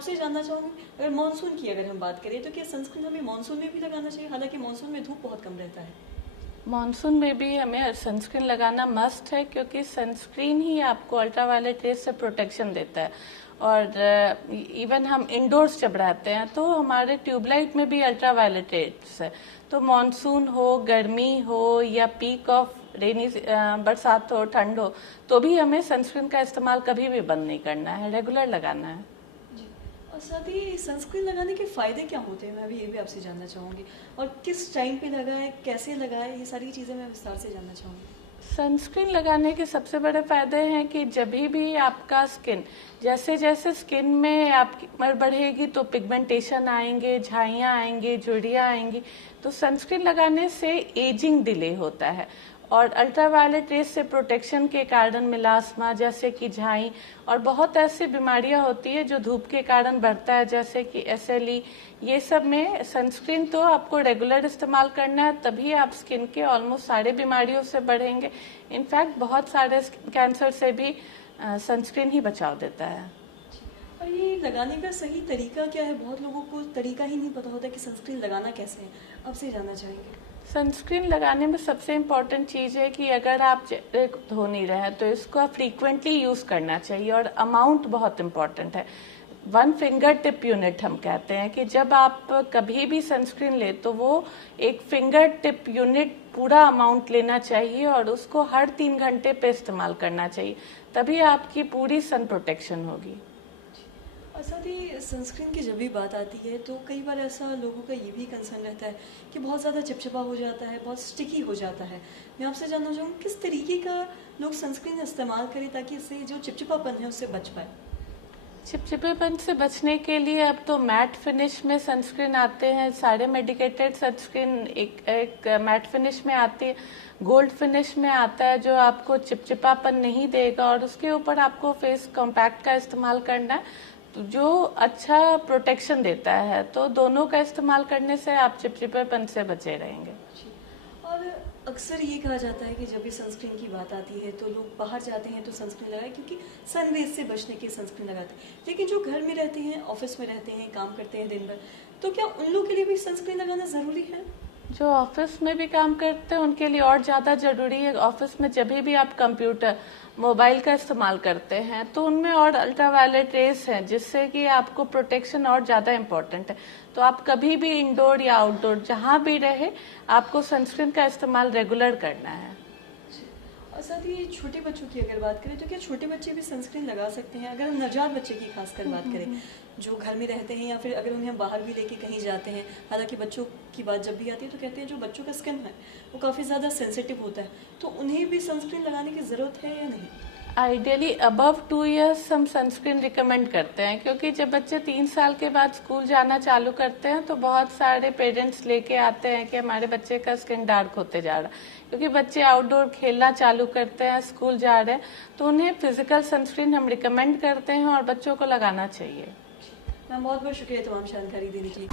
आपसे जानना चाहूँगी, अगर मानसून की अगर हम बात करें तो क्या सनस्क्रीन हमें मानसून में भी लगाना चाहिए? हालांकि मानसून में धूप बहुत कम रहता है। मॉनसून में भी हमें सनस्क्रीन लगाना मस्ट है, क्योंकि सनस्क्रीन ही आपको अल्ट्रावायलेट रेज से प्रोटेक्शन देता है। और इवन हम इंडोर्स जब रहते हैं तो हमारे ट्यूबलाइट में भी अल्ट्रावायलेट रेज है। तो मॉनसून हो, गर्मी हो या पीक ऑफ रेनी बरसात हो, ठंड हो, तो भी हमें सनस्क्रीन का इस्तेमाल कभी भी बंद नहीं करना है, रेगुलर लगाना है। जी। और साथ ही सनस्क्रीन लगाने के फायदे क्या होते हैं, मैं भी ये भी आपसे जानना चाहूँगी। और किस टाइम पे लगाएं, कैसे लगाएं, ये सारी चीज़ें मैं विस्तार से जानना चाहूँगी। सनस्क्रीन लगाने के सबसे बड़े फायदे हैं कि जब भी आपका स्किन, जैसे जैसे स्किन में आपकी उम्र बढ़ेगी तो पिगमेंटेशन आएंगे, झाइयाँ आएंगी, झुर्रियाँ आएंगी, तो सनस्क्रीन लगाने से एजिंग डिले होता है। और अल्ट्रावायलेट रेज से प्रोटेक्शन के कारण मिलास्मा जैसे कि झाई और बहुत ऐसी बीमारियां होती है जो धूप के कारण बढ़ता है, जैसे कि SLE, ये सब में सनस्क्रीन तो आपको रेगुलर इस्तेमाल करना है, तभी आप स्किन के ऑलमोस्ट सारे बीमारियों से बढ़ेंगे। इनफैक्ट बहुत सारे कैंसर से भी सनस्क्रीन ही बचाव देता है। और ये लगाने का सही तरीका क्या है? बहुत लोगों को तरीका ही नहीं पता होता कि सनस्क्रीन लगाना कैसे है, आपसे जानना चाहेंगे। सनस्क्रीन लगाने में सबसे इम्पोर्टेंट चीज़ है कि अगर आप चेहरे को धो नहीं रहे हैं तो इसको फ्रीक्वेंटली यूज़ करना चाहिए, और अमाउंट बहुत इम्पोर्टेंट है। 1 फिंगर टिप यूनिट हम कहते हैं कि जब आप कभी भी सनस्क्रीन ले तो वो 1 फिंगर टिप यूनिट पूरा अमाउंट लेना चाहिए, और उसको हर 3 घंटे पे इस्तेमाल करना चाहिए, तभी आपकी पूरी सन प्रोटेक्शन होगी। और साथ ही सनस्क्रीन की जब भी बात आती है तो कई बार ऐसा लोगों का ये भी कंसर्न रहता है कि बहुत ज़्यादा चिपचिपा हो जाता है, बहुत स्टिकी हो जाता है। मैं आपसे जानना चाहूँगी किस तरीके का लोग सनस्क्रीन इस्तेमाल करें ताकि इससे जो चिपचिपापन है उससे बच पाए। चिपचिपेपन से बचने के लिए अब तो मैट फिनिश में सनस्क्रीन आते हैं, सारे मेडिकेटेड सनस्क्रीन एक मैट फिनिश में आती है, गोल्ड फिनिश में आता है जो आपको चिपचिपापन नहीं देगा, और उसके ऊपर आपको फेस कॉम्पैक्ट का इस्तेमाल करना है जो अच्छा प्रोटेक्शन देता है। तो दोनों का इस्तेमाल करने से आप चिपचिपेपन से बचे रहेंगे। और अक्सर ये कहा जाता है कि जब भी सनस्क्रीन की बात आती है तो लोग बाहर जाते हैं तो सनस्क्रीन लगाएं, क्योंकि सन रेज से बचने के सनस्क्रीन लगाते हैं। लेकिन जो घर में रहते हैं, ऑफिस में रहते हैं, काम करते हैं दिन भर, तो क्या उन लोगों के लिए भी सनस्क्रीन लगाना ज़रूरी है? जो ऑफिस में भी काम करते हैं उनके लिए और ज़्यादा ज़रूरी है। ऑफिस में जब भी आप कंप्यूटर, मोबाइल का इस्तेमाल करते हैं तो उनमें और अल्ट्रावायलेट रेज हैं, जिससे कि आपको प्रोटेक्शन और ज़्यादा इम्पोर्टेंट है। तो आप कभी भी इंडोर या आउटडोर जहाँ भी रहे, आपको सनस्क्रीन का इस्तेमाल रेगुलर करना है। और साथ ही छोटे बच्चों की अगर बात करें तो क्या छोटे बच्चे भी सनस्क्रीन लगा सकते हैं? अगर हम नवजात बच्चे की खासकर बात करें जो घर में रहते हैं या फिर अगर उन्हें हम बाहर भी लेके कहीं जाते हैं, हालांकि बच्चों की बात जब भी आती है तो कहते हैं जो बच्चों का स्किन है वो काफ़ी ज़्यादा सेंसिटिव होता है, तो उन्हें भी सनस्क्रीन लगाने की ज़रूरत है या नहीं? आइडियली अबव 2 इयर्स हम सनस्क्रीन रिकमेंड करते हैं, क्योंकि जब बच्चे 3 साल के बाद स्कूल जाना चालू करते हैं तो बहुत सारे पेरेंट्स लेके आते हैं कि हमारे बच्चे का स्किन डार्क होते जा रहा है, क्योंकि बच्चे आउटडोर खेलना चालू करते हैं, स्कूल जा रहे हैं, तो उन्हें फिजिकल सनस्क्रीन हम रिकमेंड करते हैं और बच्चों को लगाना चाहिए। मैम बहुत बहुत शुक्रिया तमाम जानकारी देने के लिए।